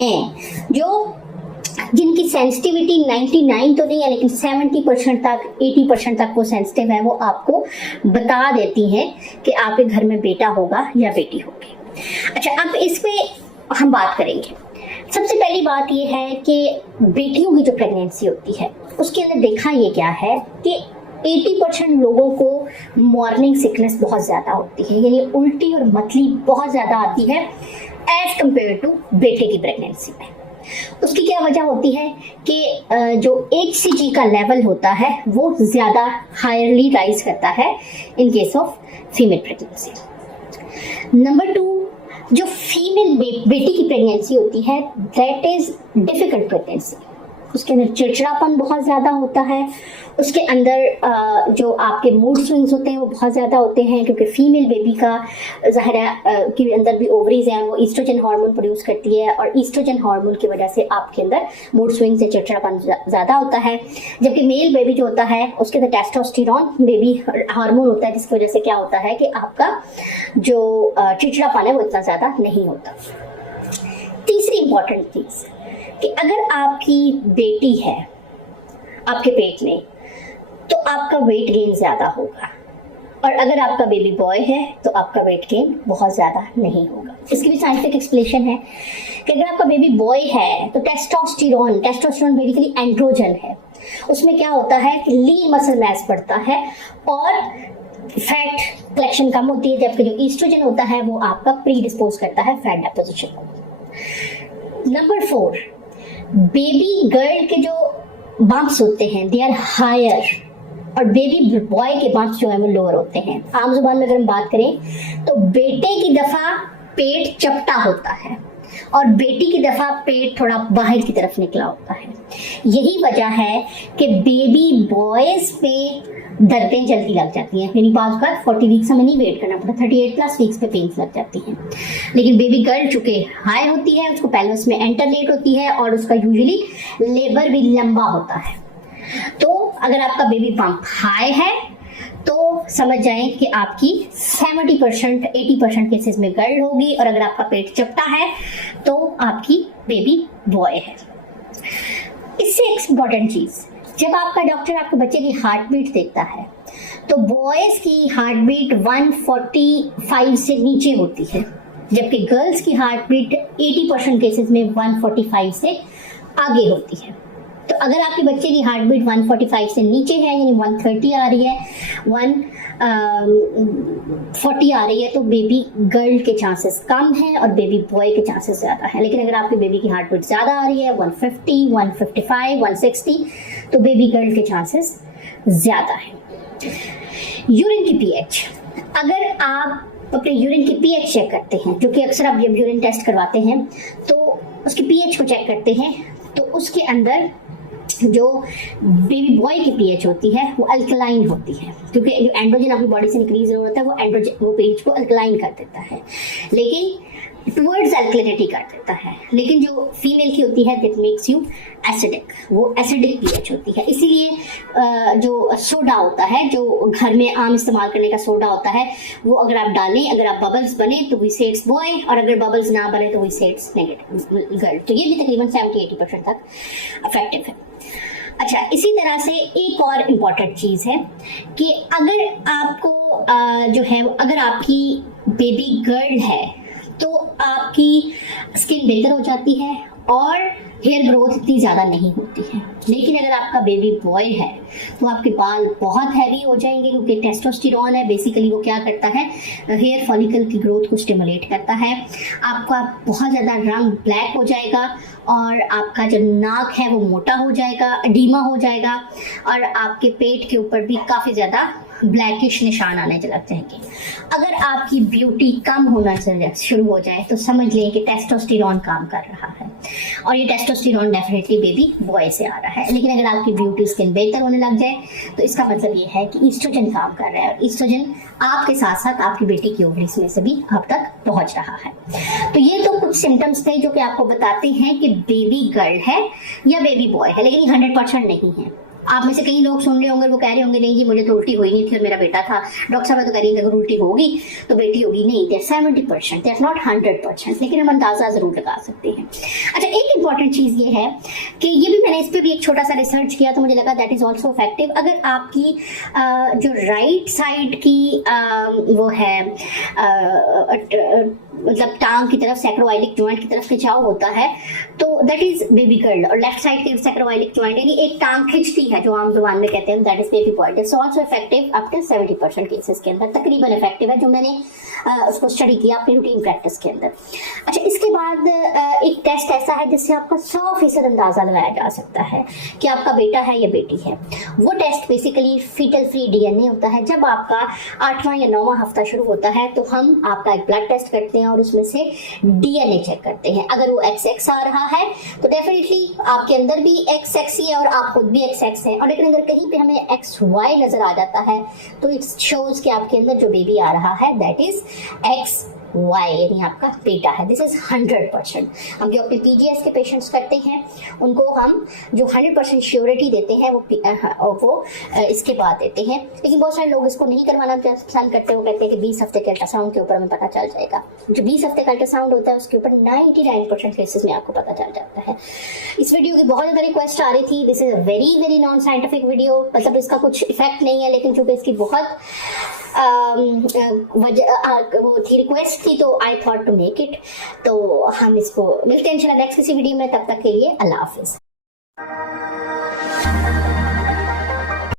हैं जो जिनकी सेंसिटिविटी 99 तो नहीं है लेकिन 70% तक 80% तक वो सेंसिटिव है, वो आपको बता देती हैं कि आपके घर में बेटा होगा या बेटी होगी। अच्छा, अब इस पे हम बात करेंगे। सबसे पहली बात ये है कि बेटियों की जो प्रेगनेंसी होती है उसके अंदर देखा ये क्या है कि 80% लोगों को मॉर्निंग सिकनेस बहुत ज़्यादा होती है, यानी उल्टी और मतली बहुत ज़्यादा आती है एज कम्पेयर टू बेटे की प्रेगनेंसी में। उसकी क्या वजह होती है कि जो HCG का लेवल होता है वो ज़्यादा हायरली राइज करता है in case of female pregnancy. Number 2, जो फीमेल बेटी की प्रेगनेंसी होती है दैट इज डिफिकल्ट प्रेगनेंसी। उसके अंदर चिड़चिड़ापन बहुत ज़्यादा होता है, उसके अंदर जो आपके मूड स्विंग्स होते हैं वो बहुत ज़्यादा होते हैं, क्योंकि फीमेल बेबी का ज़ाहिर है के अंदर भी ओवरीज हैं, वो ईस्ट्रोजन हार्मोन प्रोड्यूस करती है और ईस्ट्रोजन हार्मोन की वजह से आपके अंदर मूड स्विंग्स या चिड़चिड़ापन ज़्यादा होता है। जबकि मेल बेबी जो होता है उसके अंदर टेस्टोस्टेरोन बेबी हार्मोन होता है, जिसकी वजह से क्या होता है कि आपका जो चिड़चिड़ापन है वो इतना ज़्यादा नहीं होता। तीसरी इंपॉर्टेंट चीज़ कि अगर आपकी बेटी है आपके पेट में तो आपका वेट गेन ज़्यादा होगा, और अगर आपका बेबी बॉय है तो आपका वेट गेन बहुत ज़्यादा नहीं होगा। इसकी भी साइंटिफिक एक्सप्लेनेशन है कि अगर आपका बेबी बॉय है तो टेस्टोस्टेरोन बेसिकली एंड्रोजन है, उसमें क्या होता है कि लीन मसल मास बढ़ता है और फैट कलेक्शन कम होती है, जबकि जो ईस्ट्रोजन होता है वो आपका प्री डिस्पोज करता है फैट डिपोजिशन को। नंबर 4, बेबी गर्ल के जो बम्प्स होते हैं दे आर हायर और बेबी बॉय के बम्प्स जो है वो लोअर होते हैं। आम जुबान में अगर हम बात करें तो बेटे की दफा पेट चपटा होता है और बेटी की दफा पेट थोड़ा बाहर की तरफ निकला होता है। यही वजह है कि बेबी बॉयज पे दर्दें जल्दी लग जाती हैं, यानी बाद 40 वीक्स हमें नहीं वेट करना पड़ता, 38+ वीक्स पे पेन्स लग जाती हैं। लेकिन बेबी गर्ल चूंकि हाई होती है, उसको पेल्विस में एंटर लेट होती है और उसका यूजुअली लेबर भी लंबा होता है। तो अगर आपका बेबी बम्प हाई है तो समझ जाएं कि आपकी 70% 80% केसेस में गर्ल होगी, और अगर आपका पेट चपटा है तो आपकी बेबी बॉय है। इससे एक इम्पॉर्टेंट चीज, जब आपका डॉक्टर आपके बच्चे की हार्ट बीट देखता है तो बॉयज की हार्ट बीट 145 से नीचे होती है, जबकि गर्ल्स की हार्ट बीट 80% केसेस में 145 से आगे होती है। तो अगर आपके बच्चे की हार्ट बीट 145 से नीचे है, यानी 130 आ रही है, 140 आ रही है, तो बेबी गर्ल के चांसेस कम हैं और बेबी बॉय के चांसेस ज़्यादा हैं। लेकिन अगर आपके बेबी की हार्ट बीट ज़्यादा आ रही है 150, 155, 160, तो बेबी गर्ल के चांसेस ज़्यादा हैं। यूरिन की पीएच, अगर आप अपने यूरिन की पीएच चेक करते हैं, जो कि अक्सर आप जब यूरिन टेस्ट करवाते हैं तो उसकी पीएच को चेक करते हैं, तो उसके अंदर जो बेबी बॉय की पीएच होती है वो अल्कलाइन होती है, क्योंकि जो एंड्रोजन आपकी बॉडी से इंक्रीज हो रहा है वो पीएच को अल्कलाइन कर देता है, लेकिन टुवर्ड्स अल्कलिनिटी कर देता है। लेकिन जो फीमेल की होती है दैट मेक्स यू एसिडिक, वो एसिडिक पीएच होती है। इसीलिए जो सोडा होता है, जो घर में आम इस्तेमाल करने का सोडा होता है, वो अगर आप डालें, अगर आप बबल्स बने तो वी सेट्स बॉय, और अगर बबल्स ना बने तो वी सेट्स नेगेटिव गर्ल। तो ये भी तकरीबन 70-80% तक इफेक्टिव है। अच्छा, इसी तरह से एक और इम्पॉर्टेंट चीज़ है कि अगर आपको जो है अगर आपकी बेबी गर्ल है तो आपकी स्किन बेहतर हो जाती है और हेयर ग्रोथ इतनी ज़्यादा नहीं होती है। लेकिन अगर आपका बेबी बॉय है तो आपके बाल बहुत हैवी हो जाएंगे, क्योंकि टेस्टोस्टेरोन है बेसिकली वो क्या करता है, हेयर फॉलिकल की ग्रोथ को स्टिमुलेट करता है। आपका बहुत ज़्यादा रंग ब्लैक हो जाएगा और आपका जो नाक है वो मोटा हो जाएगा, एडिमा हो जाएगा, और आपके पेट के ऊपर भी काफ़ी ज़्यादा ब्लैकिश निशान आने लग जाएंगे। अगर आपकी ब्यूटी कम होना शुरू हो जाए तो समझ लें कि टेस्टोस्टेरोन काम कर रहा है, और ये टेस्टोस्टेरोन डेफिनेटली बेबी बॉय से आ रहा है। लेकिन अगर आपकी ब्यूटी स्किन बेहतर होने लग जाए तो इसका मतलब ये है कि ईस्ट्रोजन काम कर रहा है, और ईस्ट्रोजन आपके साथ साथ आपकी बेटी की ओवरीज में से भी आप तक पहुंच रहा है। तो ये तो कुछ सिम्टम्स थे जो कि आपको बताते हैं कि बेबी गर्ल है या बेबी बॉय है, लेकिन ये 100% नहीं है। आप में से कई लोग सुन रहे होंगे, वो कह रहे होंगे नहीं जी मुझे तो उल्टी हुई नहीं थी और मेरा बेटा था, डॉक्टर साहब तो कह रही है अगर उल्टी होगी तो बेटी होगी। नहीं, दैट 70%, दैट नॉट 100%, लेकिन हम अंदाजा जरूर लगा सकते हैं। अच्छा, एक इंपॉर्टेंट चीज ये है कि ये भी मैंने इस पर भी एक छोटा सा रिसर्च किया तो मुझे लगा दैट इज ऑल्सो इफेक्टिव। अगर आपकी जो राइट साइड की वो है मतलब टांग की तरफ सैक्रोइलिक जॉइंट की तरफ खिंचाव होता है तो दैट इज बेबी कर्ल, और लेफ्ट साइड की सैक्रोइलिक जॉइंट यानी एक टांग खिंचती है जो आम जुबान में कहते हैं, that is baby point. It's also effective up to 70% cases के अंदर, तकरीबन इफेक्टिव है, जो मैंने उसको स्टडी किया अपनी रूटीन प्रैक्टिस के अंदर। अच्छा, इसके बाद एक टेस्ट ऐसा है जिससे आपका 100% अंदाजा लगाया जा सकता है कि आपका बेटा है या बेटी है। वो test basically fetal free DNA होता है। जब आपका 8वां या 9वां हफ्ता शुरू होता है तो हम आपका एक ब्लड टेस्ट करते हैं और उसमें से डीएनए चेक करते हैं। अगर वो XX आ रहा है तो डेफिनेटली आपके अंदर भी XX ही है और आप खुद भी XX है। और लेकिन अगर कहीं पे हमें XY नजर आ जाता है तो इट शोज कि आपके अंदर जो बेबी आ रहा है दैट इज XY, यानी आपका बेटा है। This is 100%। हम जो अपने PGS के पेशेंट्स करते हैं उनको हम जो 100% श्योरिटी देते हैं वो इसके बाद देते हैं। लेकिन बहुत सारे लोग इसको नहीं करवाना पसंद करते, वो कहते हैं कि 20 हफ्ते के अल्ट्रासाउंड के ऊपर हमें पता चल जाएगा। जो 20 हफ्ते का अल्ट्रासाउंड होता है उसके ऊपर 99% केसेस में आपको पता चल जाता है। इस वीडियो की बहुत ज़्यादा रिक्वेस्ट आ रही थी, this is a very very non scientific video, मतलब इसका कुछ इफेक्ट नहीं है, लेकिन चूंकि इसकी बहुत वो थी रिक्वेस्ट थी तो I thought to make it. तो हम इसको मिलते हैं इंशाल्लाह नेक्स्ट किसी वीडियो में, तब तक के लिए अल्लाह हाफिज।